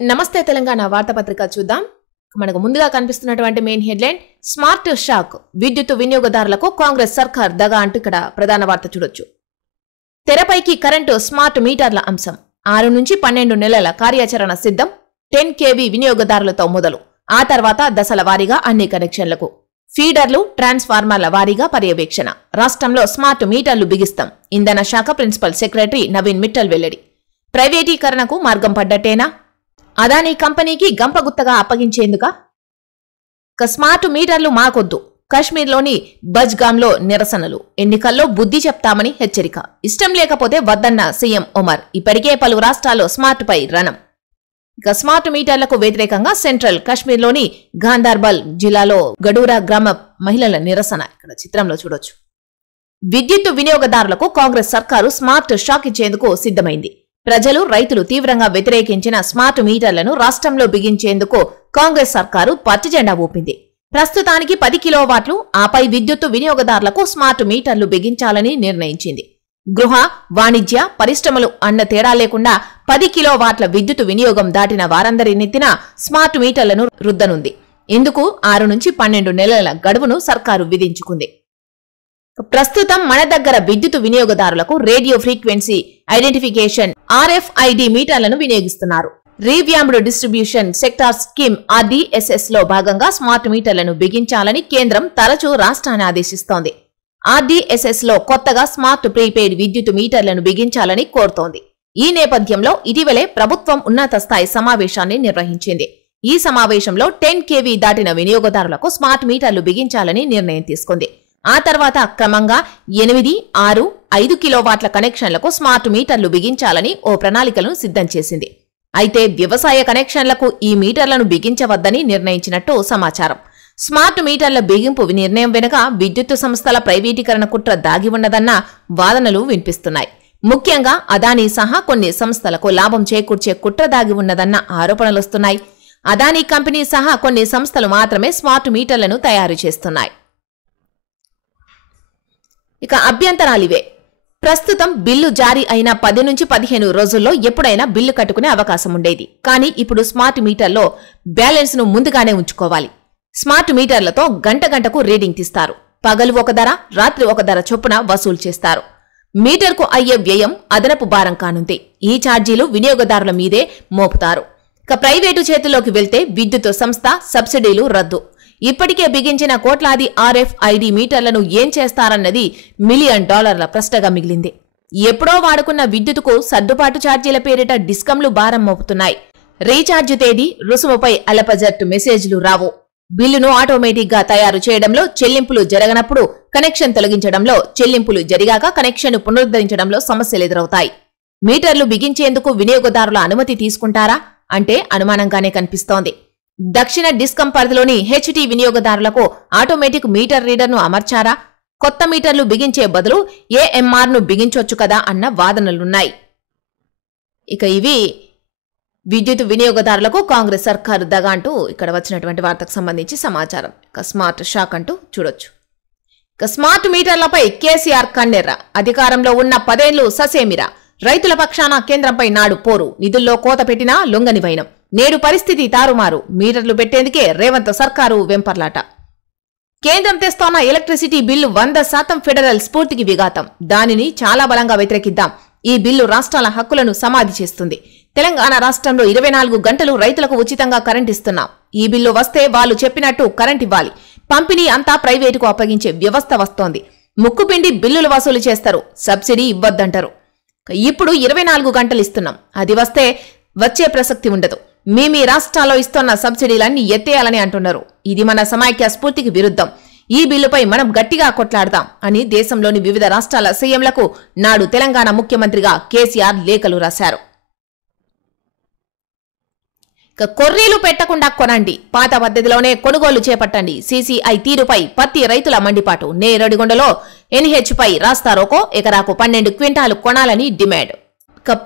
నమస్తే తెలంగాణ వార్తాపత్రిక చూద్దాం. మనకు ముందుగా కనిపిస్తున్నటువంటి మెయిన్ హెడ్లైన్ స్మార్ట్ షాక్, విద్యుత్ వినియోగదారులకు కాంగ్రెస్ సర్కార్ దగా అంటూ ఇక్కడ ప్రధాన వార్త చూడొచ్చు. తెరపైకి కరెంటు స్మార్ట్ మీటర్ల అంశం. 6 నుంచి 12 నెలల కార్యాచరణ సిద్ధం. 10 kV వినియోగదారులతో మొదలు. ఆ తర్వాత దశల వారీగా అన్ని కనెక్షన్లకు ఫీడర్లు, ట్రాన్స్ఫార్మర్ల వారీగా పర్యవేక్షణ. రాష్ట్రంలో స్మార్ట్ మీటర్లు బిగిస్తాం. ఇంధన శాఖ ప్రిన్సిపల్ సెక్రటరీ నవీన్ మిట్టల్ వెల్లడి. ప్రైవేటీకరణకు మార్గం పడ్డట్టేనా? అదానీ కంపెనీకి గంపగుత్తగా అప్పగించేందుక? స్మార్ట్ మీటర్లు మాకొద్దు. కశ్మీర్లోని బజ్గాంలో నిరసనలు. ఎన్నికల్లో బుద్ధి చెప్తామని హెచ్చరిక. ఇష్టం లేకపోతే వద్దన్న సీఎం ఒమర్. ఇప్పటికే పలు రాష్ట్రాల్లో స్మార్ట్ పై రణం. స్మార్ట్ మీటర్లకు వ్యతిరేకంగా సెంట్రల్ కశ్మీర్లోని గాంధార్బల్ జిల్లాలో గడూరా గ్రామ మహిళల నిరసన ఇక్కడ చిత్రంలో చూడొచ్చు. విద్యుత్ వినియోగదారులకు కాంగ్రెస్ సర్కారు స్మార్ట్ షాక్ ఇచ్చేందుకు సిద్ధమైంది. ప్రజలు, రైతులు తీవ్రంగా వ్యతిరేకించిన స్మార్ట్ మీటర్లను రాష్ట్రంలో బిగించేందుకు కాంగ్రెస్ సర్కారు పచ్చజెండా ఊపింది. ప్రస్తుతానికి 10 కిలోవాట్లు, ఆపై విద్యుత్ వినియోగదారులకు స్మార్ట్ మీటర్లు బిగించాలని నిర్ణయించింది. గృహ, వాణిజ్య, పరిశ్రమలు అన్న తేడా లేకుండా 10 కిలోవాట్ల విద్యుత్ వినియోగం దాటిన వారందరి నెత్తిన స్మార్ట్ మీటర్లను రుద్దనుంది. ఇందుకు 6 నుంచి 12 నెలల గడువును సర్కారు విధించుకుంది. ప్రస్తుతం మన దగ్గర విద్యుత్ వినియోగదారులకు రేడియో ఫ్రీక్వెన్సీ ఐడెంటిఫికేషన్ RFID మీటర్లను వినియోగిస్తున్నారు. రీవ్యాంబ్డ్ డిస్ట్రిబ్యూషన్ సెక్టార్ స్కీమ్ RDSS లో భాగంగా స్మార్ట్ మీటర్లను బిగించాలని కేంద్రం తరచూ రాష్ట్రాన్ని ఆదేశిస్తోంది. RDSS లో కొత్తగా స్మార్ట్ ప్రీపెయిడ్ విద్యుత్ మీటర్లను బిగించాలని కోరుతోంది. ఈ నేపథ్యంలో ఇటీవలే ప్రభుత్వం ఉన్నత స్థాయి సమావేశాన్ని నిర్వహించింది. ఈ సమావేశంలో 10 kV దాటిన వినియోగదారులకు స్మార్ట్ మీటర్లు బిగించాలని నిర్ణయం తీసుకుంది. ఆ తర్వాత క్రమంగా 8, 6, 5 కిలోవాట్ల కనెక్షన్లకు స్మార్ట్ మీటర్లు బిగించాలని ఓ ప్రణాళికలను సిద్ధం చేసింది. అయితే వ్యవసాయ కనెక్షన్లకు ఈ మీటర్లను బిగించవద్దని నిర్ణయించినట్టు సమాచారం. స్మార్ట్ మీటర్ల బిగింపు నిర్ణయం వెనుక విద్యుత్ సంస్థల ప్రైవేటీకరణ కుట్ర దాగి ఉన్నదన్న వాదనలు వినిపిస్తున్నాయి. ముఖ్యంగా అదానీ సహా కొన్ని సంస్థలకు లాభం చేకూర్చే కుట్ర దాగి ఉన్నదన్న ఆరోపణలొస్తున్నాయి. అదానీ కంపెనీ సహా కొన్ని సంస్థలు మాత్రమే స్మార్ట్ మీటర్లను తయారు చేస్తున్నాయి. ఇక అభ్యంతరాలివే. ప్రస్తుతం బిల్లు జారీ అయిన 10 నుంచి 15 రోజుల్లో ఎప్పుడైనా బిల్లు కట్టుకునే అవకాశం ఉండేది. కానీ ఇప్పుడు స్మార్ట్ మీటర్లో బ్యాలెన్స్ ను ముందుగానే ఉంచుకోవాలి. స్మార్ట్ మీటర్లతో గంటకు రీడింగ్ తీస్తారు. పగలు ఒక ధర, రాత్రి ఒక ధర చొప్పున వసూలు చేస్తారు. మీటర్కు అయ్యే వ్యయం అదనపు భారం కానుంది. ఈ ఛార్జీలు వినియోగదారుల మీదే మోపుతారు. ఇక ప్రైవేటు చేతుల్లోకి వెళ్తే విద్యుత్ సంస్థ సబ్సిడీలు రద్దు. ఇప్పటికే బిగించిన కోట్లాది RFID మీటర్లను ఏం చేస్తారన్నది $1 మిలియన్ ప్రశ్నగా మిగిలింది. ఎప్పుడో వాడుకున్న విద్యుత్తుకు సర్దుబాటు ఛార్జీల పేరిట డిస్కంలు భారం మోపుతున్నాయి. రీఛార్జ్ తేదీ, రుసుముపై అలపజట్టు మెసేజ్లు రావు. బిల్లును ఆటోమేటిక్ గా తయారు చేయడంలో చెల్లింపులు జరగనప్పుడు కనెక్షన్ తొలగించడంలో, చెల్లింపులు జరిగాక కనెక్షన్ పునరుద్ధరించడంలో సమస్యలు ఎదురవుతాయి. మీటర్లు బిగించేందుకు వినియోగదారుల అనుమతి తీసుకుంటారా అంటే అనుమానంగానే కనిపిస్తోంది. దక్షిణ డిస్కం పరిధిలోని HT వినియోగదారులకు ఆటోమేటిక్ మీటర్ రీడర్ను అమర్చారా? కొత్త మీటర్లు బిగించే బదులు AMR ను బిగించొచ్చు కదా అన్న వాదనలున్నాయి. ఇక ఇవి విద్యుత్ వినియోగదారులకు కాంగ్రెస్ సర్కారు దగా అంటూ ఇక్కడ వచ్చినటువంటి వార్తకు సంబంధించి సమాచారం. ఇక స్మార్ట్ షాక్ అంటూ చూడొచ్చు. ఇక స్మార్ట్ మీటర్లపై కేసీఆర్ కన్నెర్ర. అధికారంలో ఉన్న 10 ఏళ్లు ససేమిరా. రైతుల పక్షాన కేంద్రంపై నాడు పోరు. నిధుల్లో కోత పెట్టినా లొంగని వైనం. నేడు పరిస్థితి తారుమారు. మీటర్లు పెట్టేందుకే రేవంత్ సర్కారు వెంపర్లాట. కేంద్రం తెస్తోన్న ఎలక్ట్రిసిటీ బిల్లు 100% ఫెడరల్ స్ఫూర్తికి విఘాతం. దానిని చాలా బలంగా వ్యతిరేకిద్దాం. ఈ బిల్లు రాష్ట్రాల హక్కులను సమాధి చేస్తుంది. తెలంగాణ రాష్ట్రంలో 24 గంటలు రైతులకు ఉచితంగా కరెంట్ ఇస్తున్నాం. ఈ బిల్లు వస్తే వాళ్ళు చెప్పినట్టు కరెంట్ ఇవ్వాలి. పంపిణీ అంతా ప్రైవేటుకు అప్పగించే వ్యవస్థ వస్తోంది. ముక్కుపిండి బిల్లులు వసూలు చేస్తారు. సబ్సిడీ ఇవ్వద్దంటారు. ఇప్పుడు 24 గంటలు ఇస్తున్నాం. అది వస్తే వచ్చే ప్రసక్తి ఉండదు. మీ రాష్ట్రాల్లో ఇస్తున్న సబ్సిడీలన్నీ ఎత్తేయాలని అంటున్నారు. ఇది మన సమైక్య స్ఫూర్తికి విరుద్ధం. ఈ బిల్లుపై మనం గట్టిగా కొట్లాడదాం అని దేశంలోని వివిధ రాష్ట్రాల సీఎంలకు నాడు తెలంగాణ ముఖ్యమంత్రిగా కేసీఆర్ లేఖలు రాశారు. కొర్రీలు పెట్టకుండా కొనండి, పాత పద్ధతిలోనే కొనుగోలు చేపట్టండి. CCI తీరుపై పత్తి రైతుల మండిపాటు. నేరడిగొండలో NH పై రాస్తారోకో. ఎకరాకు 12 క్వింటాలు కొనాలని డిమాండ్.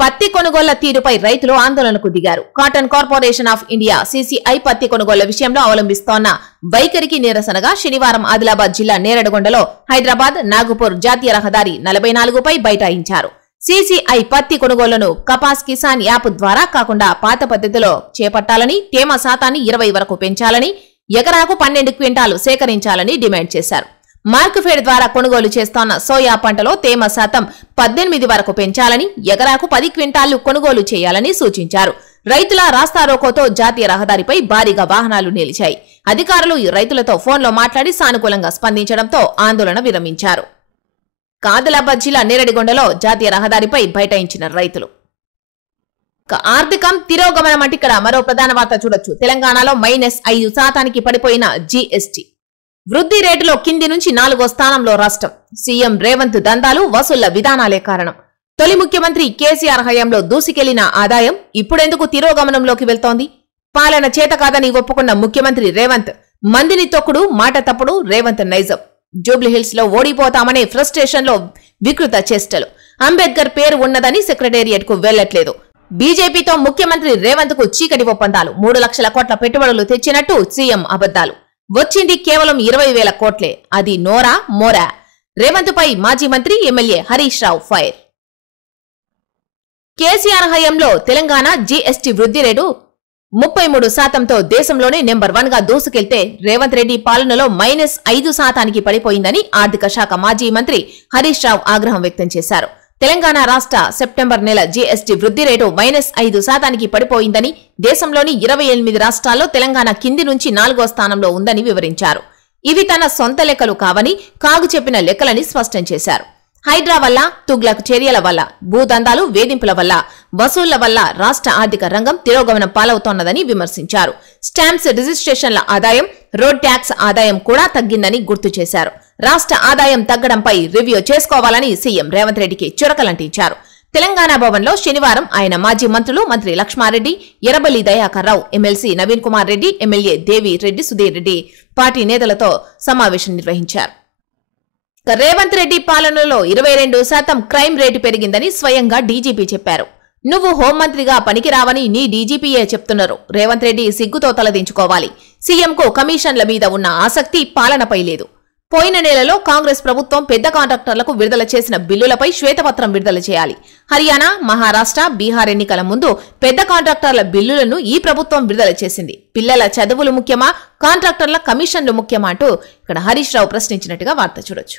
పత్తి కొనుగోళ్ల తీరుపై రైతులు ఆందోళనకు దిగారు. Cotton corporation of India CCI పత్తి కొనుగోళ్ల విషయంలో అవలంబిస్తోన్న వైఖరికి నిరసనగా శనివారం ఆదిలాబాద్ జిల్లా నేరడిగొండలో హైదరాబాద్ నాగపూర్ జాతీయ రహదారి 44పై బైఠాయించారు. సీసీఐ పత్తి కొనుగోలును కపాస్ కిసాన్ యాప్ ద్వారా కాకుండా పాత పద్ధతిలో చేపట్టాలని, తేమ శాతాన్ని 20 వరకు పెంచాలని, ఎకరాకు 12 క్వింటాలు సేకరించాలని డిమాండ్ చేశారు. మార్క్ఫెడ్ ద్వారా కొనుగోలు చేస్తోన్న సోయా పంటలో తేమ శాతం 18 వరకు పెంచాలని, ఎకరాకు 10 క్వింటాళ్లు కొనుగోలు చేయాలని సూచించారు. రైతుల రాస్తారోకోతో జాతీయ రహదారిపై భారీగా వాహనాలు నిలిచాయి. అధికారులు ఈ రైతులతో ఫోన్లో మాట్లాడి సానుకూలంగా స్పందించడంతో ఆందోళన విరమించారు. ఆదిలాబాద్ జిల్లా నేరడిగొండలో జాతీయ రహదారిపై బైఠాయించిన రైతులు. ఆర్థికం తిరోగమనం అంటే ఇక్కడ మరో ప్రధాన వార్త చూడొచ్చు. తెలంగాణలో -5% పడిపోయిన జీఎస్టీ. వృద్ధి రేటులో కింది నుంచి 4వ స్థానంలో రాష్ట్రం. సీఎం రేవంత్ దందాలు, వసూళ్ల విధానాలే కారణం. తొలి ముఖ్యమంత్రి కేసీఆర్ హయాంలో దూసుకెళ్లిన ఆదాయం ఇప్పుడెందుకు తిరోగమనంలోకి వెళ్తోంది? పాలన చేత కాదని ఒప్పుకున్న ముఖ్యమంత్రి రేవంత్ మందిని తొక్కుడు, మాట తప్పుడు రేవంత్ నైజం. జూబ్లీహిల్స్ లో ఓడిపోతామనే ఫ్రస్ట్రేషన్ లో వికృత చేష్టలు. అంబేద్కర్ పేరు ఉన్నదని సెక్రటేరియట్ కు వెళ్లట్లేదు. బీజేపీతో ముఖ్యమంత్రి రేవంత్ కు చీకటి ఒప్పందాలు. 3 లక్షల కోట్ల పెట్టుబడులు తెచ్చినట్టు సీఎం అబద్దాలు. వచ్చింది కేవలం 20,000 కోట్లే. అది నోరా మోరా. రేవంత్ పై మాజీ మంత్రి ఎమ్మెల్యే హరీష్ రావు ఫైర్. కేసీఆర్ హయాంలో తెలంగాణ జీఎస్టీ వృద్ధి రేటు 33%తో దేశంలోనే నెంబర్ 1 గా దూసుకెళ్తే రేవంత్ రెడ్డి పాలనలో -5% పడిపోయిందని ఆర్థిక శాఖ మాజీ మంత్రి హరీష్ రావు ఆగ్రహం వ్యక్తం చేశారు. తెలంగాణ రాష్ట్ర సెప్టెంబర్ నెల జీఎస్టీ వృద్ధి రేటు -5% పడిపోయిందని, దేశంలోని 28 రాష్ట్రాల్లో తెలంగాణ కింది నుంచి 4వ స్థానంలో ఉందని వివరించారు. ఇవి తన సొంత లెక్కలు కావని, కాగు చెప్పిన లెక్కలని స్పష్టం చేశారు. హైడ్రా వల్ల, తుగ్లక్ చర్యల వల్ల, భూదందాలు, వేధింపుల వల్ల, వసూళ్ల వల్ల రాష్ట్ర ఆర్థిక రంగం తిరోగమనం పాలవుతోన్నదని విమర్శించారు. స్టాంప్స్ రిజిస్ట్రేషన్ల ఆదాయం, రోడ్ ట్యాక్స్ ఆదాయం కూడా తగ్గిందని గుర్తు చేశారు. రాష్ట్ర ఆదాయం తగ్గడంపై రివ్యూ చేసుకోవాలని సీఎం రేవంత్ రెడ్డికి చురకలంటించారు. తెలంగాణ భవన్లో శనివారం ఆయన మాజీ మంత్రులు మంత్రి లక్ష్మారెడ్డి, ఎర్రబెల్లి దయాకర్ రావు, ఎమ్మెల్సీ నవీన్ కుమార్ రెడ్డి, ఎమ్మెల్యే దేవి రెడ్డి, సుధీర్ రెడ్డి పార్టీ నేతలతో సమావేశం నిర్వహించారు. రేవంత్ రెడ్డి పాలనలో 22% క్రైమ్ రేటు పెరిగిందని స్వయంగా డీజీపీ చెప్పారు. నువ్వు హోంమంత్రిగా పనికిరావని నీ డీజీపీయే చెప్తున్నారు. రేవంత్ రెడ్డి సిగ్గుతో తలదించుకోవాలి. సీఎంకు కమిషన్ల మీద ఉన్న ఆసక్తి పాలనపై లేదు. పోయిన నెలలో కాంగ్రెస్ ప్రభుత్వం పెద్ద కాంట్రాక్టర్లకు విడుదల చేసిన బిల్లులపై శ్వేతపత్రం విడుదల చేయాలి. హర్యానా, మహారాష్ట్ర, బీహార్ ఎన్నికల ముందు పెద్ద కాంట్రాక్టర్ల బిల్లులను ఈ ప్రభుత్వం విడుదల చేసింది. పిల్లల చదువులు ముఖ్యమా, కాంట్రాక్టర్ల కమిషన్లు ముఖ్యమా అంటూ ఇక్కడ హరీష్ రావు ప్రశ్నించినట్టుగా వార్త చూడొచ్చు.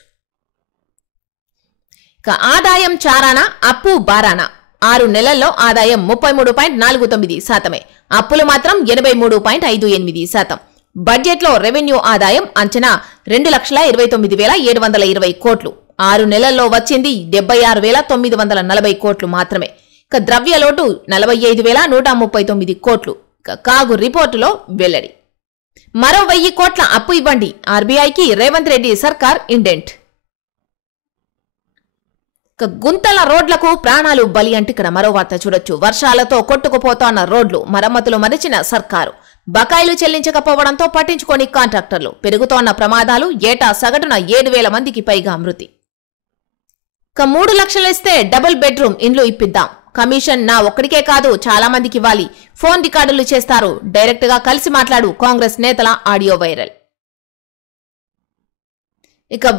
ఆదాయం చారానా, అప్పు బారానా. 6 నెలల్లో ఆదాయం 33.49%. అప్పులు మాత్రం 83.58%. బడ్జెట్లో రెవెన్యూ ఆదాయం అంచనా 2,29,720 కోట్లు. 6 నెలల్లో వచ్చింది 76,940 కోట్లు మాత్రమే. ద్రవ్యలోటు 45,139 కోట్లు. కాగు రిపోర్టులో వెల్లడి. మరో 1000 కోట్ల అప్పు ఇవ్వండి, ఆర్బీఐకి రేవంత్ రెడ్డి సర్కార్ ఇండెంట్. గుంతల రోడ్లకు ప్రాణాలు బలి అంటే ఇక్కడ మరో వార్త చూడొచ్చు. వర్షాలతో కొట్టుకుపోతోన్న రోడ్లు, మరమ్మతులు మరిచిన సర్కారు. బకాయిలు చెల్లించకపోవడంతో పట్టించుకోని కాంట్రాక్టర్లు. పెరుగుతోన్న ప్రమాదాలు. ఏటా సగటున 7,000 మందికి పైగా మృతి. 3 లక్షలు ఇస్తే డబుల్ బెడ్రూమ్ ఇండ్లు ఇప్పిద్దాం. కమిషన్ నా ఒక్కడికే కాదు, చాలా మందికి ఇవ్వాలి. ఫోన్ రికార్డులు చేస్తారు. డైరెక్ట్ గా కలిసి మాట్లాడు. కాంగ్రెస్ నేతల ఆడియో వైరల్.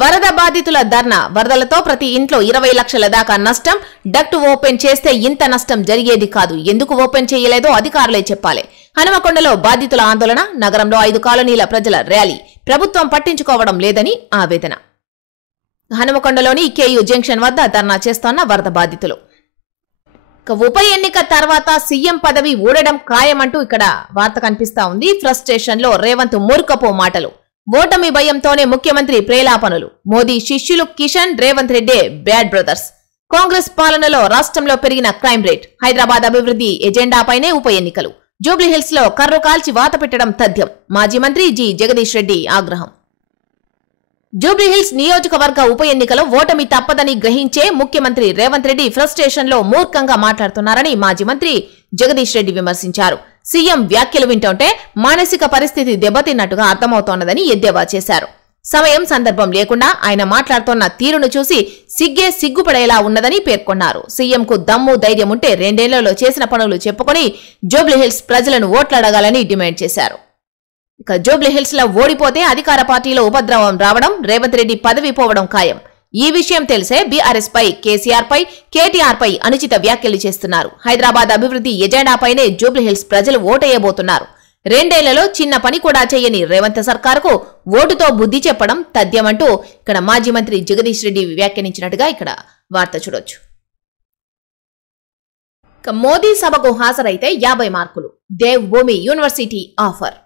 వరద బాధితుల ధర్నా. వరదలతో ప్రతి ఇంట్లో 20 లక్షల దాకా నష్టం. డక్ట్ ఓపెన్ చేస్తే ఇంత నష్టం జరిగేది కాదు. ఎందుకు ఓపెన్ చేయలేదో అధికారులే చెప్పాలి. హనుమకొండలో బాధితుల ఆందోళన. నగరంలో 5 కాలనీల ప్రజల ర్యాలీ. ప్రభుత్వం పట్టించుకోవడం లేదని ఆవేదన. హనుమకొండలోని కేయూ జంక్షన్ వద్ద ధర్నా చేస్తోన్న వరద బాధితులు. ఉప ఎన్నిక తర్వాత సీఎం పదవి ఊడడం ఖాయమంటూ ఇక్కడ వార్త కనిపిస్తా ఉంది. ఫ్రస్ట్రేషన్ లో రేవంత్ మూర్ఖపు మాటలు. ఓటమి భయంతోనే ముఖ్యమంత్రి ప్రేలాపనలు. మోదీ శిష్యులు కిషన్, రేవంత్ రెడ్డి బ్యాడ్ బ్రదర్స్. కాంగ్రెస్ పాలనలో రాష్ట్రంలో పెరిగిన క్రైమ్ రేట్. హైదరాబాద్ అభివృద్ధి ఎజెండాపైనే ఉప ఎన్నికలు. జూబ్లీహిల్స్ లో కర్రు కాల్చి వాత పెట్టడం తథ్యం. మాజీ మంత్రి జి జగదీష్ రెడ్డి ఆగ్రహం. జూబ్లీహిల్స్ నియోజకవర్గ ఉప ఎన్నికలో ఓటమి తప్పదని గ్రహించే ముఖ్యమంత్రి రేవంత్ రెడ్డి ఫ్రస్ట్రేషన్ లో మూర్ఖంగా మాట్లాడుతున్నారని మాజీ మంత్రి జగదీష్ రెడ్డి విమర్శించారు. సీఎం వ్యాఖ్యలు వింటుంటే మానసిక పరిస్థితి దెబ్బతిన్నట్టుగా అర్థమవుతోన్నదని ఎద్దేవా చేశారు. సమయం సందర్భం లేకుండా ఆయన మాట్లాడుతున్న తీరును చూసి సిగ్గుపడేలా ఉన్నదని పేర్కొన్నారు. సీఎంకు దమ్ము ధైర్యం ఉంటే 2 ఏళ్లలో చేసిన పనులు చెప్పుకొని జూబ్లీహిల్స్ ప్రజలను ఓట్లడగాలని డిమాండ్ చేశారు. జూబ్లీహిల్స్ లో ఓడిపోతే అధికార పార్టీలో ఉపద్రవం రావడం, రేవంత్ రెడ్డి పదవి పోవడం ఖాయం. ఈ విషయం తెలిసే బీఆర్ఎస్ పై, కేసీఆర్ పై, కేటీఆర్ పై అనుచిత వ్యాఖ్యలు చేస్తున్నారు. హైదరాబాద్ అభివృద్ధి ఎజెండాపైనే జూబ్లీహిల్స్ ప్రజలు ఓటేయబోతున్నారు. 2 ఏళ్లలో చిన్న పని కూడా చేయని రేవంత్ సర్కారుకు ఓటుతో బుద్ధి చెప్పడం తథ్యమంటూ ఇక్కడ మాజీ మంత్రి జగదీష్ రెడ్డి వ్యాఖ్యానించినట్టుగా ఇక్కడ వార్త చూడొచ్చు. మోదీ సభకు హాజరైతే 50 మార్కులు. దేవ్ భూమి యూనివర్సిటీ ఆఫర్.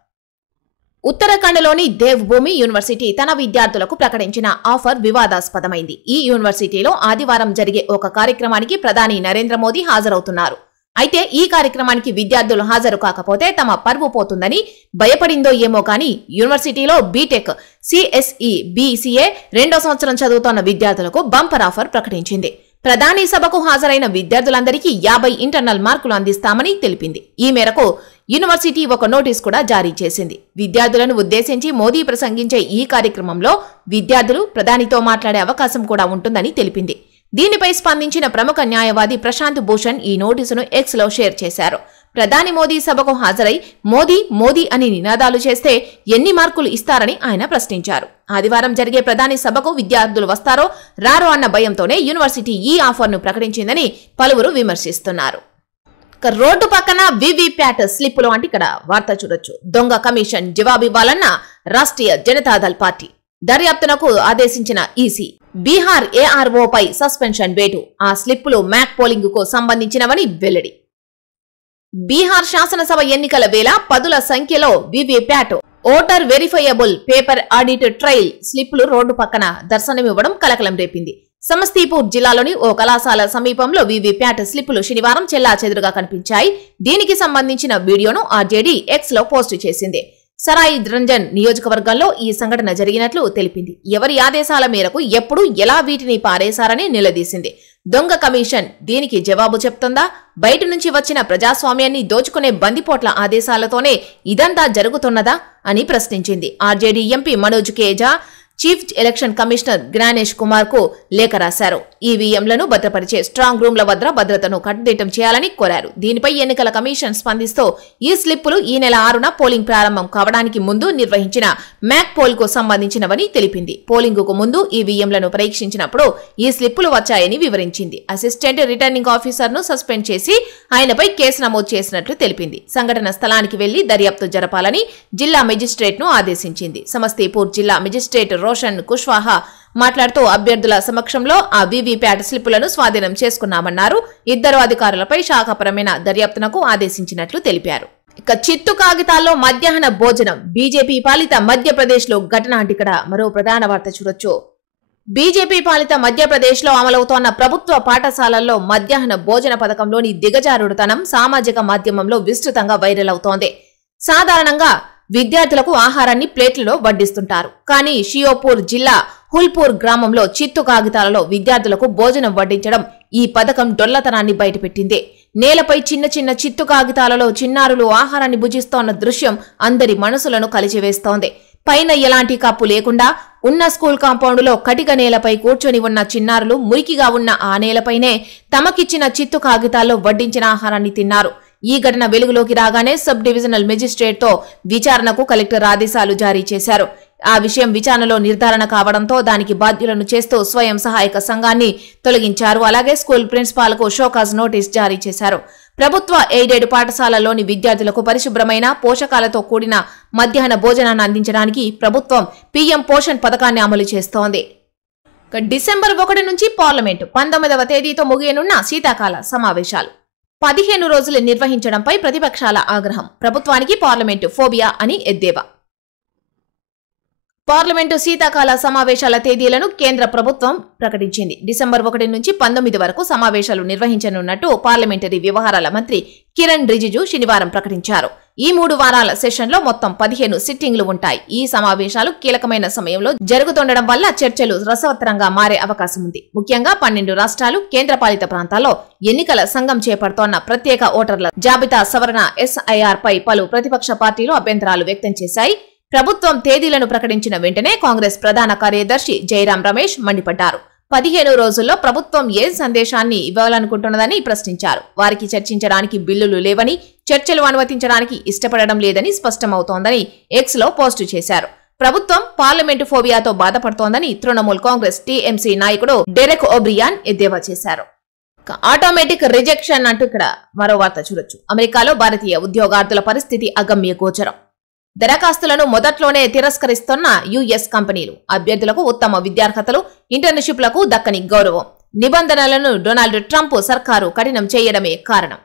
ఉత్తరాఖండ్లోని దేవ్ భూమి యూనివర్సిటీ తన విద్యార్థులకు ప్రకటించిన ఆఫర్ వివాదాస్పదమైంది. ఈ యూనివర్సిటీలో ఆదివారం జరిగే ఒక కార్యక్రమానికి ప్రధాని నరేంద్ర మోదీ హాజరవుతున్నారు. అయితే ఈ కార్యక్రమానికి విద్యార్థులు హాజరు కాకపోతే తమ పరువు పోతుందని భయపడిందో ఏమో కానీ యూనివర్సిటీలో బీటెక్, సిఎస్ఈ, బీసీఏ 2వ సంవత్సరం చదువుతున్న విద్యార్థులకు బంపర్ ఆఫర్ ప్రకటించింది. ప్రధాని సభకు హాజరైన విద్యార్థులందరికీ 50 ఇంటర్నల్ మార్కులు అందిస్తామని తెలిపింది. ఈ మేరకు యూనివర్సిటీ ఒక నోటీస్ కూడా జారీ చేసింది. విద్యార్థులను ఉద్దేశించి మోదీ ప్రసంగించే ఈ కార్యక్రమంలో విద్యార్థులు ప్రధానితో మాట్లాడే అవకాశం కూడా ఉంటుందని తెలిపింది. దీనిపై స్పందించిన ప్రముఖ న్యాయవాది ప్రశాంత్ భూషణ్ ఈ నోటీసును ఎక్స్ లో షేర్ చేశారు. ప్రధాని మోదీ సభకు హాజరై మోదీ మోదీ అని నినాదాలు చేస్తే ఎన్ని మార్కులు ఇస్తారని ఆయన ప్రశ్నించారు. ఆదివారం జరిగే ప్రధాని సభకు విద్యార్థులు వస్తారో రారో అన్న భయంతోనే యూనివర్సిటీ ఈ ఆఫర్ను ప్రకటించిందని పలువురు విమర్శిస్తున్నారు. రోడ్డు పక్కన వివిప్యాట్ స్లిప్పులు అంటే ఇక్కడ వార్త చూడొచ్చు. దొంగ కమిషన్ జవాబివ్వాలన్న రాష్ట్రీయ జనతాదళ్ పార్టీ. దర్యాప్తునకు ఆదేశించిన ఈసీ. బీహార్ ఏఆర్ఓపై సస్పెన్షన్ వేటు. ఆ స్లిప్పులు మ్యాక్ పోలింగ్ కు సంబంధించినవని వెల్లడి. బీహార్ శాసనసభ ఎన్నికల వేళ పదుల సంఖ్యలో VVPAT voter verifiable paper audit trial స్లిప్పులు రోడ్డు పక్కన దర్శనమివ్వడం కలకలం రేపింది. సమస్తీపూర్ జిల్లాలోని ఓ కళాశాల సమీపంలో వివిప్యాట్ స్లిప్పులు శనివారం చెల్లాచెదురుగా కనిపించాయి. దీనికి సంబంధించిన వీడియోను ఆర్జేడీ ఎక్స్ లో పోస్టు చేసింది. సరాయి రంజన్ నియోజకవర్గంలో ఈ సంఘటన జరిగినట్లు తెలిపింది. ఎవరి ఆదేశాల మేరకు ఎప్పుడు ఎలా వీటిని పారేశారని నిలదీసింది. దొంగ కమిషన్ దీనికి జవాబు చెప్తుందా? బయట నుంచి వచ్చిన ప్రజాస్వామ్యాన్ని దోచుకునే బందిపోట్ల ఆదేశాలతోనే ఇదంతా జరుగుతున్నదా అని ప్రశ్నించింది. RJD MP Manoj Keja chief election commissioner Gyanesh Kumar కు లేఖ రాశారు. ఈవీఎంలను భద్రపరిచే స్ట్రాంగ్ రూమ్ల వద్ద భద్రతను కట్టుదిట్టం చేయాలని కోరారు. దీనిపై ఎన్నికల కమిషన్ స్పందిస్తూ ఈ స్లిప్పులు ఈ నెల 6న పోలింగ్ ప్రారంభం కావడానికి ముందు నిర్వహించిన మ్యాక్ పోల్ కు సంబంధించినవని తెలిపింది. పోలింగ్ కు ముందు ఈవీఎంలను పరీక్షించినప్పుడు ఈ స్లిప్పులు వచ్చాయని వివరించింది. అసిస్టెంట్ రిటర్నింగ్ ఆఫీసర్ ను సస్పెండ్ చేసి ఆయనపై కేసు నమోదు చేసినట్లు తెలిపింది. సంఘటన స్థలానికి వెళ్లి దర్యాప్తు జరపాలని జిల్లా మెజిస్ట్రేట్ ను ఆదేశించింది. సమస్తీపూర్ జిల్లా మెజిస్ట్రేట్ రోషన్ కుష్వాహా మాట్లాడుతూ అభ్యర్థుల సమక్షంలో ఆ వివిప్యాట్ స్లిప్పులను స్వాధీనం చేసుకున్నామన్నారు. 2 అధికారులపై శాఖపరమైన దర్యాప్తునకు ఆదేశించినట్లు తెలిపారు. ఇక చిత్తు కాగితాల్లో మధ్యాహ్న భోజనం. బీజేపీ పాలిత మధ్యప్రదేశ్ లో ఘటన అంటే ఇక్కడ మరో ప్రధాన వార్త చూడొచ్చు. బీజేపీ పాలిత మధ్యప్రదేశ్ లో అమలవుతోన్న ప్రభుత్వ పాఠశాలల్లో మధ్యాహ్న భోజన పథకంలోని దిగజారుడుతనం సామాజిక మాధ్యమంలో విస్తృతంగా వైరల్ అవుతోంది. సాధారణంగా విద్యార్థులకు ఆహారాన్ని ప్లేట్లలో వడ్డిస్తుంటారు. కానీ షియోపూర్ జిల్లా హుల్పూర్ గ్రామంలో చిత్తు కాగితాలలో విద్యార్థులకు భోజనం వడ్డించడం ఈ పథకం డొల్లతనాన్ని బయటపెట్టింది. నేలపై చిన్న చిన్న చిత్తు కాగితాలలో చిన్నారులు ఆహారాన్ని భుజిస్తోన్న దృశ్యం అందరి మనసులను కలిచివేస్తోంది. పైన ఎలాంటి కప్పు లేకుండా ఉన్న స్కూల్ కాంపౌండ్లో కటిక నేలపై కూర్చొని ఉన్న చిన్నారులు మురికిగా ఉన్న ఆ నేలపైనే తమకిచ్చిన చిత్తు కాగితాల్లో వడ్డించిన ఆహారాన్ని తిన్నారు. ఈ ఘటన వెలుగులోకి రాగానే సబ్ డివిజనల్ మెజిస్ట్రేట్ తో విచారణకు కలెక్టర్ ఆదేశాలు జారీ చేశారు. ఆ విషయం విచారణలో నిర్ధారణ కావడంతో దానికి బాధ్యులను చేస్తూ స్వయం సహాయక సంఘాన్ని తొలగించారు. అలాగే స్కూల్ ప్రిన్సిపాల్ కు షోకాజ్ నోటీస్ జారీ చేశారు. ప్రభుత్వ ఎయిడెడ్ పాఠశాలలోని విద్యార్థులకు పరిశుభ్రమైన పోషకాలతో కూడిన మధ్యాహ్న భోజనాన్ని అందించడానికి ప్రభుత్వం పీఎం పోషణ్ పథకాన్ని అమలు చేస్తోంది. డిసెంబర్ 1 నుంచి పార్లమెంటు 19వ తేదీతో ముగియనున్న శీతాకాల సమావేశాలు 15 రోజులు నిర్వహించడంపై ప్రతిపక్షాల ఆగ్రహం. ప్రభుత్వానికి పార్లమెంటు ఫోబియా అని ఎద్దేవా. పార్లమెంటు శీతాకాల సమావేశాల తేదీలను కేంద్ర ప్రభుత్వం ప్రకటించింది. డిసెంబర్ 1 నుంచి 19 వరకు సమావేశాలు నిర్వహించనున్నట్టు పార్లమెంటరీ వ్యవహారాల మంత్రి కిరణ్ రిజిజు శనివారం ప్రకటించారు. ఈ 3 వారాల సెషన్లో మొత్తం 15 సిట్టింగ్లు ఉంటాయి. ఈ సమావేశాలు కీలకమైన సమయంలో జరుగుతుండడం వల్ల చర్చలు రసవత్తరంగా మారే అవకాశం ఉంది. ముఖ్యంగా 12 రాష్ట్రాలు, కేంద్రపాలిత ప్రాంతాల్లో ఎన్నికల సంఘం చేపడుతోన్న ప్రత్యేక ఓటర్ల జాబితా సవరణ SIR పై పలు ప్రతిపక్ష పార్టీలు అభ్యంతరాలు వ్యక్తం చేశాయి. ప్రభుత్వం తేదీలను ప్రకటించిన వెంటనే కాంగ్రెస్ ప్రధాన కార్యదర్శి జైరాం రమేష్ మండిపడ్డారు. 15 రోజుల్లో ప్రభుత్వం ఏ సందేశాన్ని ఇవ్వాలనుకుంటున్నదని ప్రశ్నించారు. వారికి చర్చించడానికి బిల్లులు లేవని, చర్చలు అనుమతించడానికి ఇష్టపడడం లేదని స్పష్టమవుతోందని ఎక్స్ లో పోస్టు చేశారు. ప్రభుత్వం పార్లమెంటు ఫోబియాతో బాధపడుతోందని తృణమూల్ కాంగ్రెస్ టీఎంసీ నాయకుడు డెరెక్ ఓబ్రియాన్ ఎద్దేవా చేశారు. ఆటోమేటిక్ రిజెక్షన్ అంటూ ఇక్కడ మరో వార్త చూడొచ్చు. అమెరికాలో భారతీయ ఉద్యోగార్థుల పరిస్థితి అగమ్య గోచరం. దరఖాస్తులను మొదట్లోనే తిరస్కరిస్తున్న యుఎస్ కంపెనీలు, అభ్యర్థులకు ఉత్తమ విద్యార్హతలు, ఇంటర్న్షిప్లకు దక్కని గౌరవం, నిబంధనలను డొనాల్డ్ ట్రంప్ సర్కారు కఠినం చేయడమే కారణం.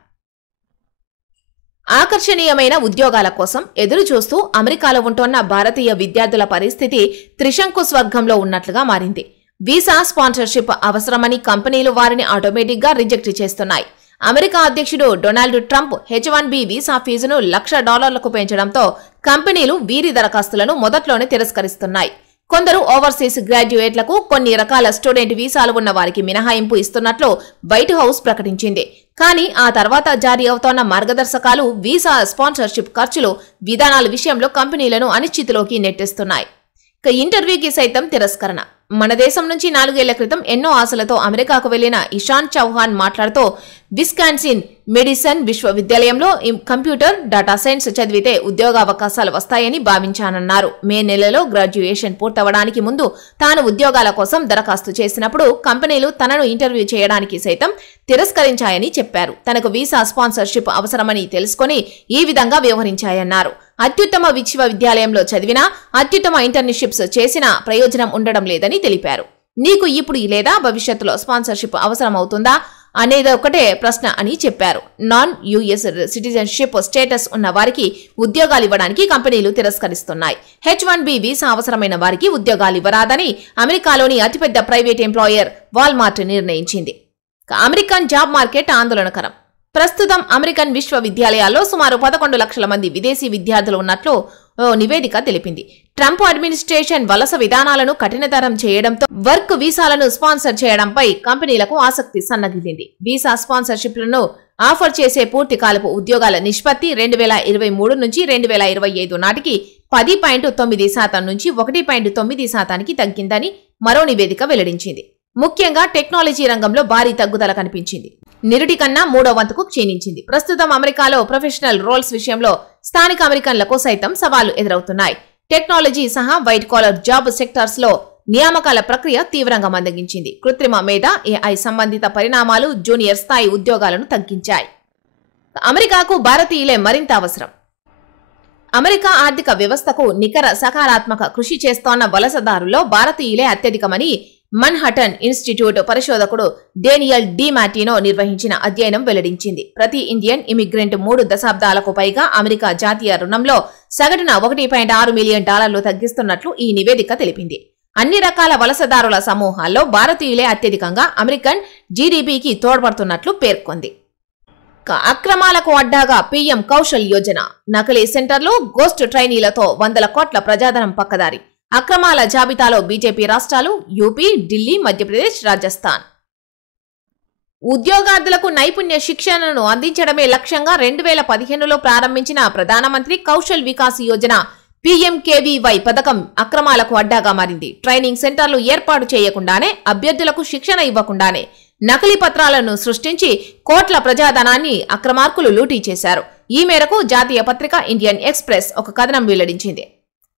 ఆకర్షణీయమైన ఉద్యోగాల కోసం ఎదురు చూస్తూ అమెరికాలో ఉంటున్న భారతీయ విద్యార్థుల పరిస్థితి త్రిశంకు స్వర్గంలో ఉన్నట్లుగా మారింది. వీసా స్పాన్సర్షిప్ అవసరమని కంపెనీలు వారిని ఆటోమేటిక్ గా రిజెక్ట్ చేస్తున్నాయి. అమెరికా అధ్యక్షుడు డొనాల్డ్ ట్రంప్ H1B వీసా ఫీజును $1,00,000 పెంచడంతో కంపెనీలు వీరి దరఖాస్తులను మొదట్లోనే తిరస్కరిస్తున్నాయి. కొందరు ఓవర్సీస్ గ్రాడ్యుయేట్లకు కొన్ని రకాల స్టూడెంట్ వీసాలు ఉన్న వారికి మినహాయింపు ఇస్తున్నట్లు వైట్ హౌస్ ప్రకటించింది. కానీ ఆ తర్వాత జారీ అవుతోన్న మార్గదర్శకాలు వీసా స్పాన్సర్షిప్ ఖర్చులు, విధానాల విషయంలో కంపెనీలను అనిశ్చితిలోకి నెట్టేస్తున్నాయి. ఇంటర్వ్యూకి సైతం తిరస్కరణ. మన దేశం నుంచి 4 ఏళ్ల క్రితం ఎన్నో ఆశలతో అమెరికాకు వెళ్లిన ఇషాన్ చౌహాన్ మాట్లాడుతూ విస్కాన్సిన్ మెడిసిన్ విశ్వవిద్యాలయంలో కంప్యూటర్ డేటా సైన్స్ చదివితే ఉద్యోగావకాశాలు వస్తాయని భావించానన్నారు. మే నెలలో గ్రాడ్యుయేషన్ పూర్తవడానికి ముందు తాను ఉద్యోగాల కోసం దరఖాస్తు చేసినప్పుడు కంపెనీలు తనను ఇంటర్వ్యూ చేయడానికి సైతం తిరస్కరించాయని చెప్పారు. తనకు వీసా స్పాన్సర్షిప్ అవసరమని తెలుసుకుని ఈ విధంగా వ్యవహరించాయన్నారు. అత్యుత్తమ విశ్వవిద్యాలయంలో చదివినా, అత్యుత్తమ ఇంటర్న్షిప్స్ చేసినా ప్రయోజనం ఉండడం లేదని తెలిపారు. నీకు ఇప్పుడు లేదా భవిష్యత్తులో స్పాన్సర్షిప్ అవసరం అవుతుందా అనేది ఒకటే ప్రశ్న అని చెప్పారు. నాన్ యుఎస్ సిటిజన్షిప్ స్టేటస్ ఉన్న వారికి ఉద్యోగాలు ఇవ్వడానికి కంపెనీలు తిరస్కరిస్తున్నాయి. H1B వీసా అవసరమైన వారికి ఉద్యోగాలు ఇవ్వరాదని అమెరికాలోని అతిపెద్ద ప్రైవేట్ ఎంప్లాయర్ వాల్మార్ట్ నిర్ణయించింది. అమెరికన్ జాబ్ మార్కెట్ ఆందోళనకరం. ప్రస్తుతం అమెరికన్ విశ్వవిద్యాలయాల్లో సుమారు 11 లక్షల మంది విదేశీ విద్యార్థులు ఉన్నట్లు నివేదిక తెలిపింది. ట్రంప్ అడ్మినిస్ట్రేషన్ వలస విధానాలను కఠినతరం చేయడంతో వర్క్ వీసాలను స్పాన్సర్ చేయడంపై కంపెనీలకు ఆసక్తి సన్నగిల్లింది. వీసా స్పాన్సర్షిప్లను ఆఫర్ చేసే పూర్తి కాలపు ఉద్యోగాల నిష్పత్తి 2023 నుంచి 2025 నాటికి 10.9% నుంచి 1.9% తగ్గిందని మరో నివేదిక వెల్లడించింది. ముఖ్యంగా టెక్నాలజీ రంగంలో భారీ తగ్గుదల కనిపించింది. నిరుటి కన్నా 3వ వంతుకు క్షీణించింది. ప్రస్తుతం అమెరికాలో ప్రొఫెషనల్ రోల్స్ విషయంలో స్థానిక అమెరికన్లకు సైతం సవాళ్లు ఎదురవుతున్నాయి. టెక్నాలజీ సహా వైట్ కాలర్ జాబ్ సెక్టార్స్ లో నియామకాల ప్రక్రియ తీవ్రంగా మందగించింది. కృత్రిమ మేధ, AI సంబంధిత పరిణామాలు జూనియర్ స్థాయి ఉద్యోగాలను తగ్గించాయి. అమెరికాకు భారతీయులే మరింత అవసరం. అమెరికా ఆర్థిక వ్యవస్థకు నికర సకారాత్మక కృషి చేస్తోన్న వలసదారుల్లో భారతీయులే అత్యధికమని మన్హటన్ ఇన్స్టిట్యూట్ పరిశోధకుడు డేనియల్ డి మాటినో నిర్వహించిన అధ్యయనం వెల్లడించింది. ప్రతి ఇండియన్ ఇమిగ్రెంట్ 3 దశాబ్దాలకు పైగా అమెరికా జాతీయ రుణంలో సగటున $1.6 మిలియన్ తగ్గిస్తున్నట్లు ఈ నివేదిక తెలిపింది. అన్ని రకాల వలసదారుల సమూహాల్లో భారతీయులే అత్యధికంగా అమెరికన్ జీడీపీకి తోడ్పడుతున్నట్లు పేర్కొంది. అక్రమాలకు అడ్డాగా పీఎం కౌశల్ యోజన, నకిలీ సెంటర్లు, గోస్ట్ ట్రైనీలతో 100 కోట్ల ప్రజాధనం పక్కదారి. అక్రమాల జాబితాలో బీజేపీ రాష్ట్రాలు యూపీ, ఢిల్లీ, మధ్యప్రదేశ్, రాజస్థాన్. ఉద్యోగార్థులకు నైపుణ్య శిక్షణను అందించడమే లక్ష్యంగా 2015లో ప్రారంభించిన ప్రధానమంత్రి కౌశల్ వికాస్ యోజన PMKVY పథకం అక్రమాలకు అడ్డాగా మారింది. ట్రైనింగ్ సెంటర్లు ఏర్పాటు చేయకుండానే, అభ్యర్థులకు శిక్షణ ఇవ్వకుండానే నకిలీ పత్రాలను సృష్టించి కోట్ల ప్రజాధనాన్ని అక్రమార్కులు లూటీ చేశారు. ఈ మేరకు జాతీయ పత్రిక ఇండియన్ ఎక్స్ప్రెస్ ఒక కథనం వెల్లడించింది.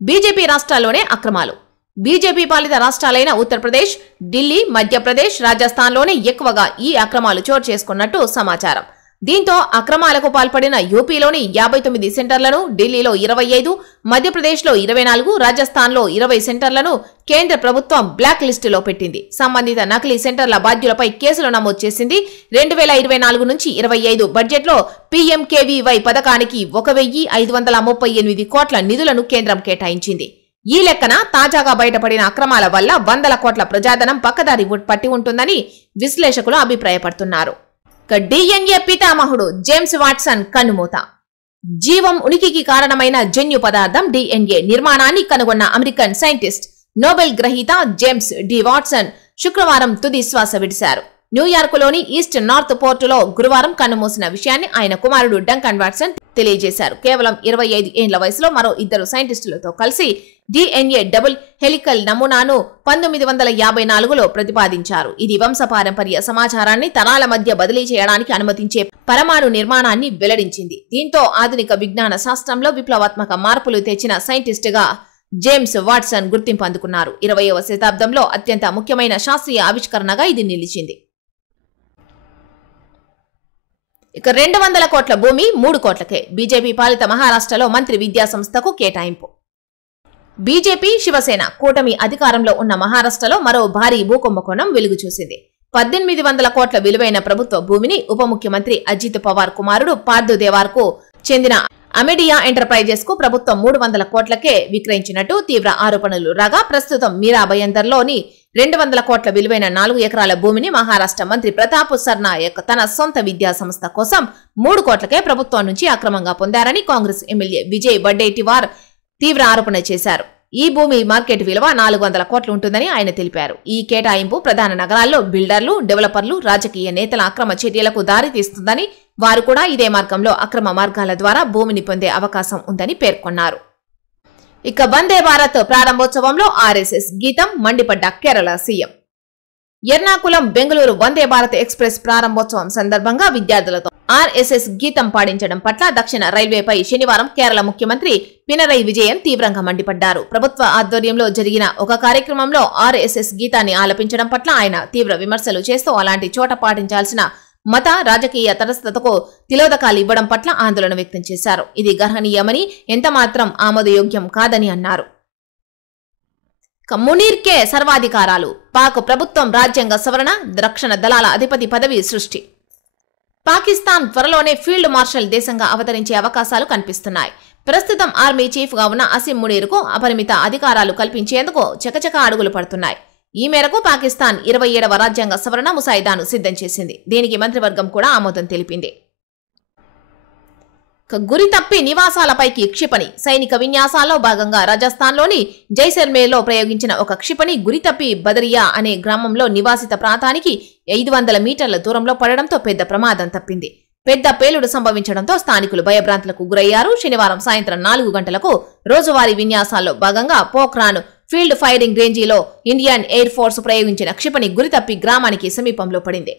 బీజేపీ రాష్ట్రాల్లోనే అక్రమాలు. బీజేపీ పాలిత రాష్ట్రాలైన ఉత్తరప్రదేశ్, ఢిల్లీ, మధ్యప్రదేశ్, రాజస్థాన్లోనే ఎక్కువగా ఈ అక్రమాలు చోటు చేసుకున్నట్టు సమాచారం. దీంతో అక్రమాలకు పాల్పడిన యూపీలోని 59 సెంటర్లను, ఢిల్లీలో 25, మధ్యప్రదేశ్లో 24, రాజస్థాన్లో 20 సెంటర్లను కేంద్ర ప్రభుత్వం బ్లాక్ లిస్టులో పెట్టింది. సంబంధిత నకిలీ సెంటర్ల బాధ్యులపై కేసులు నమోదు చేసింది. 2024 నుంచి 25 బడ్జెట్లో PMKVY పథకానికి 1,538 కోట్ల నిధులను కేంద్రం కేటాయించింది. ఈ లెక్కన తాజాగా బయటపడిన అక్రమాల వల్ల 100 కోట్ల ప్రజాధనం పక్కదారి పట్టి ఉంటుందని విశ్లేషకులు అభిప్రాయపడుతున్నారు. DNA పితామహుడు జేమ్స్ వాట్సన్ కన్నుమూత. జీవం ఉనికికి కారణమైన జన్యు పదార్థం DNA నిర్మాణాన్ని కనుగొన్న అమెరికన్ సైంటిస్ట్, నోబెల్ గ్రహీత జేమ్స్ డి వాట్సన్ శుక్రవారం తుది శ్వాస విడిశారు. న్యూయార్కులోని ఈస్ట్ నార్త్ పోర్టులో గురువారం కన్నుమూసిన విషయాన్ని ఆయన కుమారుడు డంకన్ వాట్సన్ తెలియజేశారు. కేవలం 25 ఏళ్ల వయసులో మరో 2 సైంటిస్టులతో కలిసి DNA డబుల్ హెలికల్ నమూనాను 1954లో ప్రతిపాదించారు. ఇది వంశపారంపర్య సమాచారాన్ని తరాల మధ్య బదిలీ చేయడానికి అనుమతించే పరమాణు నిర్మాణాన్ని వెల్లడించింది. దీంతో ఆధునిక విజ్ఞాన శాస్త్రంలో విప్లవాత్మక మార్పులు తెచ్చిన సైంటిస్టుగా జేమ్స్ వాట్సన్ గుర్తింపు అందుకున్నారు. 20వ శతాబ్దంలో అత్యంత ముఖ్యమైన శాస్త్రీయ ఆవిష్కరణగా ఇది నిలిచింది. ఇక 200 కోట్ల భూమి 3 కోట్లకే బీజేపీ పాలిత మహారాష్ట్రలో మంత్రి విద్యా సంస్థకు కేటాయింపు. బీజేపీ శివసేన కూటమి అధికారంలో ఉన్న మహారాష్ట్రలో మరో భారీ భూకుంభకోణం వెలుగు చూసింది. 1800 కోట్ల విలువైన ప్రభుత్వ భూమిని ఉప ముఖ్యమంత్రి అజిత్ పవార్ కుమారుడు పార్థు దేవార్కు చెందిన అమెడియా ఎంటర్ప్రైజెస్ కు ప్రభుత్వం 300 కోట్లకే విక్రయించినట్టు తీవ్ర ఆరోపణలు రాగా ప్రస్తుతం మీరా భయందర్లోని 200 కోట్ల విలువైన 4 ఎకరాల భూమిని మహారాష్ట్ర మంత్రి ప్రతాప్ సర్నాయక్ తన సొంత విద్యా సంస్థ కోసం 3 కోట్లకే ప్రభుత్వం నుంచి అక్రమంగా పొందారని కాంగ్రెస్ ఎమ్మెల్యే విజయ్ వడ్డేటివార్ తీవ్ర ఆరోపణ చేశారు. ఈ భూమి మార్కెట్ విలువ 400 కోట్లు ఉంటుందని ఆయన తెలిపారు. ఈ కేటాయింపు ప్రధాన నగరాల్లో బిల్డర్లు, డెవలపర్లు, రాజకీయ నేతల అక్రమ చర్యలకు దారితీస్తుందని, వారు కూడా ఇదే మార్గంలో అక్రమ మార్గాల ద్వారా భూమిని పొందే అవకాశం ఉందని పేర్కొన్నారు. ఇక వందే భారత్ ప్రారంభోత్సవంలో ఆర్ఎస్ఎస్ గీతం మండిపడ్డ కేరళ సీఎం. ఎర్నాకుళం బెంగళూరు వందే భారత్ ఎక్స్ప్రెస్ ప్రారంభోత్సవం సందర్భంగా విద్యార్థులతో ఆర్ఎస్ఎస్ గీతం పాడించడం పట్ల దక్షిణ రైల్వేపై శనివారం కేరళ ముఖ్యమంత్రి పినరయి విజయన్ తీవ్రంగా మండిపడ్డారు. ప్రభుత్వ ఆధ్వర్యంలో జరిగిన ఒక కార్యక్రమంలో ఆర్ఎస్ఎస్ గీతాన్ని ఆలపించడం పట్ల ఆయన తీవ్ర విమర్శలు చేస్తూ అలాంటి చోట పాటించాల్సిన మత రాజకీయ తటస్థతకు తిలోదకాలు ఇవ్వడం పట్ల ఆందోళన వ్యక్తం చేశారు. ఇది గర్హనీయమని, ఎంతమాత్రం ఆమోదయోగ్యం కాదని అన్నారు. మునీర్కే సర్వాధికారాలు, పాక్ ప్రభుత్వం రాజ్యాంగ సవరణ, రక్షణ దళాల అధిపతి పదవి సృష్టి. పాకిస్తాన్ త్వరలోనే ఫీల్డ్ మార్షల్ దేశంగా అవతరించే అవకాశాలు కనిపిస్తున్నాయి. ప్రస్తుతం ఆర్మీ చీఫ్ గా ఉన్న అసిం మునీర్కు అపరిమిత అధికారాలు కల్పించేందుకు చకచక అడుగులు పడుతున్నాయి. ఈ మేరకు పాకిస్తాన్ 27వ రాజ్యాంగ సవరణ ముసాయిదాను సిద్ధం చేసింది. దీనికి మంత్రివర్గం కూడా ఆమోదం తెలిపింది. గురి తప్పి నివాసాలపైకి క్షిపణి. సైనిక విన్యాసాల్లో భాగంగా రాజస్థాన్లోని జైసల్మేర్లో ప్రయోగించిన ఒక క్షిపణి గురి తప్పి బదరియా అనే గ్రామంలో నివాసిత ప్రాంతానికి 500 మీటర్ల దూరంలో పడడంతో పెద్ద ప్రమాదం తప్పింది. పెద్ద పేలుడు సంభవించడంతో స్థానికులు భయభ్రాంతులకు గురయ్యారు. శనివారం సాయంత్రం 4 గంటలకు రోజువారీ విన్యాసాల్లో భాగంగా పోఖ్రాన్ ఫీల్డ్ ఫైరింగ్ రేంజీలో ఇండియన్ ఎయిర్ ఫోర్స్ ప్రయోగించిన క్షిపణి గురితప్పి గ్రామానికి సమీపంలో పడింది.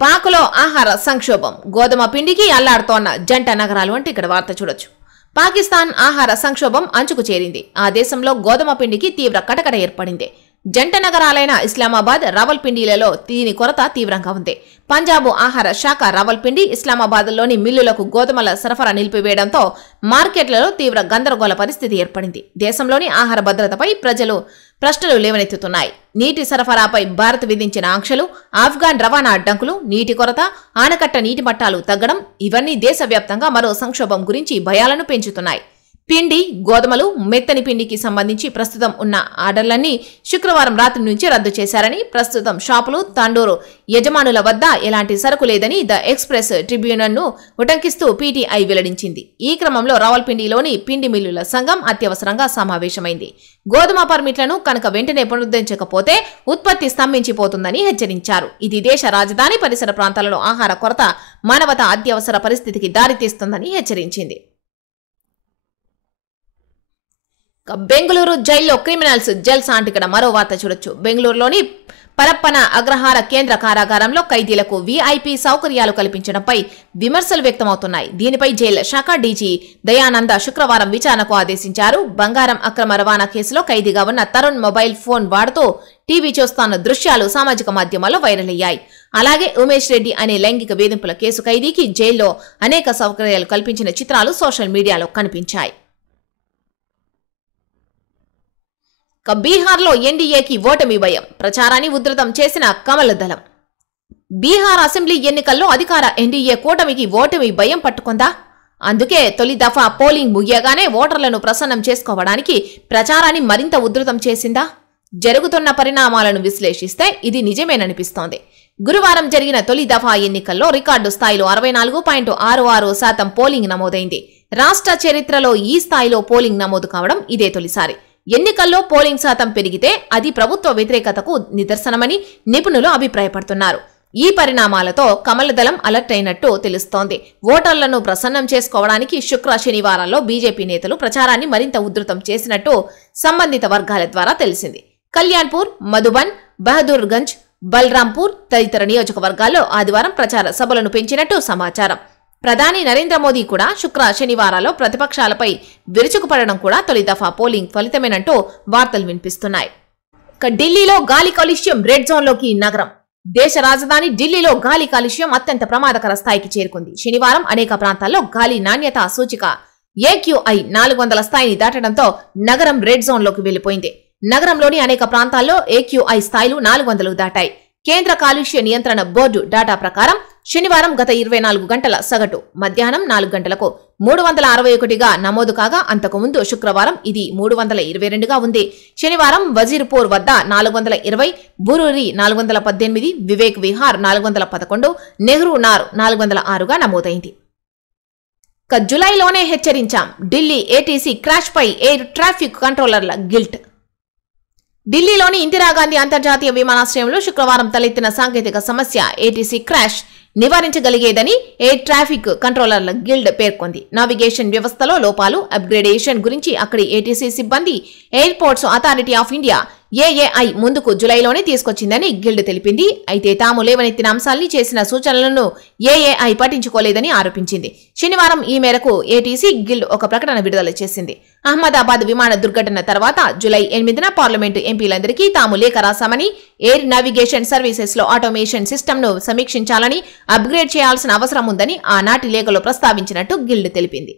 పాక్లో ఆహార సంక్షోభం. గోధుమ పిండికి అల్లాడుతోన్న జంట నగరాలు అంటే ఇక్కడ వార్త చూడొచ్చు. పాకిస్తాన్ ఆహార సంక్షోభం అంచుకు చేరింది. ఆ దేశంలో గోధుమ పిండికి తీవ్ర కటకట ఏర్పడింది. జంట నగరాలైన ఇస్లామాబాద్, రావల్పిండిలలో దీని కొరత తీవ్రంగా ఉంది. పంజాబ్ ఆహార శాఖ రావల్పిండి, ఇస్లామాబాద్లోని మిల్లులకు గోధుమల సరఫరా నిలిపివేయడంతో మార్కెట్లలో తీవ్ర గందరగోళ పరిస్థితి ఏర్పడింది. దేశంలోని ఆహార భద్రతపై ప్రజలు ప్రశ్నలు లేవనెత్తుతున్నాయి. నీటి సరఫరాపై భారత్ విధించిన ఆంక్షలు, ఆఫ్ఘాన్ రవాణా అడ్డంకులు, నీటి కొరత, ఆనకట్ట నీటి మట్టాలు తగ్గడం ఇవన్నీ దేశవ్యాప్తంగా మరో సంక్షోభం గురించి భయాలను పెంచుతున్నాయి. పిండి, గోధుమలు, మెత్తని పిండికి సంబంధించి ప్రస్తుతం ఉన్న ఆర్డర్లన్నీ శుక్రవారం రాత్రి నుంచి రద్దు చేశారని, ప్రస్తుతం షాపులు, తండూరు యజమానుల వద్ద ఎలాంటి సరుకు లేదని ద ఎక్స్ప్రెస్ ట్రిబ్యూనల్ను ఉటంకిస్తూ పీటీఐ వెల్లడించింది. ఈ క్రమంలో రావల్పిండిలోని పిండి మిల్లుల సంఘం అత్యవసరంగా సమావేశమైంది. గోధుమ పర్మిట్లను కనుక వెంటనే పునరుద్ధరించకపోతే ఉత్పత్తి స్తంభించిపోతుందని హెచ్చరించారు. ఇది దేశ రాజధాని పరిసర ప్రాంతాలలో ఆహార కొరత, మానవతా అత్యవసర పరిస్థితికి దారితీస్తుందని హెచ్చరించింది. బెంగళూరు జైల్లో క్రిమినల్స్ జల్సా అంటే ఇక్కడ మరో వార్త చూడొచ్చు. బెంగళూరులోని పరప్పన అగ్రహార కేంద్ర కారాగారంలో ఖైదీలకు వీఐపీ సౌకర్యాలు కల్పించడంపై విమర్శలు వ్యక్తమవుతున్నాయి. దీనిపై జైలు శాఖ డీజీ దయానంద శుక్రవారం విచారణకు ఆదేశించారు. బంగారం అక్రమ రవాణా కేసులో ఖైదీగా ఉన్న తరుణ్ మొబైల్ ఫోన్ వాడుతూ టీవీ చూస్తున్న దృశ్యాలు సామాజిక మాధ్యమాల్లో వైరల్ అయ్యాయి. అలాగే ఉమేష్ రెడ్డి అనే లైంగిక వేధింపుల కేసు ఖైదీకి జైల్లో అనేక సౌకర్యాలు కల్పించిన చిత్రాలు సోషల్ మీడియాలో కనిపించాయి. బీహార్లో ఎన్డీఏకి ఓటమి భయం. ప్రచారాన్ని ఉధృతం చేసిన కమల్ దళం. బీహార్ అసెంబ్లీ ఎన్నికల్లో అధికార ఎన్డీఏ కూటమికి ఓటమి భయం పట్టుకుందా? అందుకే తొలి దఫా పోలింగ్ ముగియగానే ఓటర్లను ప్రసన్నం చేసుకోవడానికి ప్రచారాన్ని మరింత ఉధృతం చేసిందా? జరుగుతున్న పరిణామాలను విశ్లేషిస్తే ఇది నిజమేననిపిస్తోంది. గురువారం జరిగిన తొలి దఫా ఎన్నికల్లో రికార్డు స్థాయిలో 64.66% పోలింగ్ నమోదైంది. రాష్ట్ర చరిత్రలో ఈ స్థాయిలో పోలింగ్ నమోదు కావడం ఇదే తొలిసారి. ఎన్నికల్లో పోలింగ్ శాతం పెరిగితే అది ప్రభుత్వ వ్యతిరేకతకు నిదర్శనమని నిపుణులు అభిప్రాయపడుతున్నారు. ఈ పరిణామాలతో కమల్ దళం అలర్ట్ అయినట్టు తెలుస్తోంది. ఓటర్లను ప్రసన్నం చేసుకోవడానికి శుక్ర శనివారాల్లో బీజేపీ నేతలు ప్రచారాన్ని మరింత ఉధృతం చేసినట్టు సంబంధిత వర్గాల ద్వారా తెలిసింది. కళ్యాణ్పూర్, మధుబన్, బహదూర్గంజ్, బల్రాంపూర్ తదితర నియోజకవర్గాల్లో ఆదివారం ప్రచార సభలను పెంచినట్టు సమాచారం. ప్రధాని నరేంద్ర మోదీ కూడా శుక్ర శనివారాల్లో ప్రతిపక్షాలపై విరుచుకుపడడం కూడా తొలి దఫా పోలింగ్ ఫలితమేనంటూ వార్తలు వినిపిస్తున్నాయి. ఢిల్లీలో గాలి కాలుష్యం రెడ్ జోన్లోకి నగరం. దేశ రాజధాని ఢిల్లీలో గాలి కాలుష్యం అత్యంత ప్రమాదకర స్థాయికి చేరుకుంది. శనివారం అనేక ప్రాంతాల్లో గాలి నాణ్యత సూచిక AQI 400 స్థాయిని దాటడంతో నగరం రెడ్ జోన్లోకి వెళ్లిపోయింది. నగరంలోని అనేక ప్రాంతాల్లో AQI స్థాయిలు 400 దాటాయి. కేంద్ర కాలుష్య నియంత్రణ బోర్డు డేటా ప్రకారం శనివారం గత 24 గంటల సగటు మధ్యాహ్నం 4 గంటలకు 361గా నమోదు కాగా అంతకుముందు శుక్రవారం ఇది 322గా ఉంది. శనివారం వజీర్పూర్ వద్ద 420, బురూరి 418, వివేక్ విహార్ 411, నెహ్రూ నార్ 406గా నమోదైంది. జులైలోనే హెచ్చరించాం, ఢిల్లీ ATC క్రాష్ పై ఎయిర్ ట్రాఫిక్ కంట్రోలర్ల గిల్ట్. ఢిల్లీలోని ఇందిరాగాంధీ అంతర్జాతీయ విమానాశ్రయంలో శుక్రవారం తలెత్తిన సాంకేతిక సమస్య ATC crash నివారించగలిగేదని air traffic కంట్రోలర్ల guild పేర్కొంది. నావిగేషన్ వ్యవస్థలో లోపాలు, అప్గ్రేడేషన్ గురించి అక్కడి ATC సిబ్బంది airports authority of India AAI ముందుకు జులైలోనే తీసుకొచ్చిందని గిల్డ్ తెలిపింది. అయితే తాము లేవనెత్తిన అంశాల్ని చేసిన సూచనలను AAI పట్టించుకోలేదని ఆరోపించింది. శనివారం ఈ మేరకు ATC గిల్డ్ ఒక ప్రకటన విడుదల చేసింది. అహ్మదాబాద్ విమాన దుర్ఘటన తర్వాత జులై 8న పార్లమెంటు ఎంపీలందరికీ తాము లేఖ రాశామని, ఎయిర్ నావిగేషన్ సర్వీసెస్ లో ఆటోమేషన్ సిస్టమ్ను సమీక్షించాలని, అప్గ్రేడ్ చేయాల్సిన అవసరం ఉందని ఆనాటి లేఖలో ప్రస్తావించినట్టు గిల్డ్ తెలిపింది.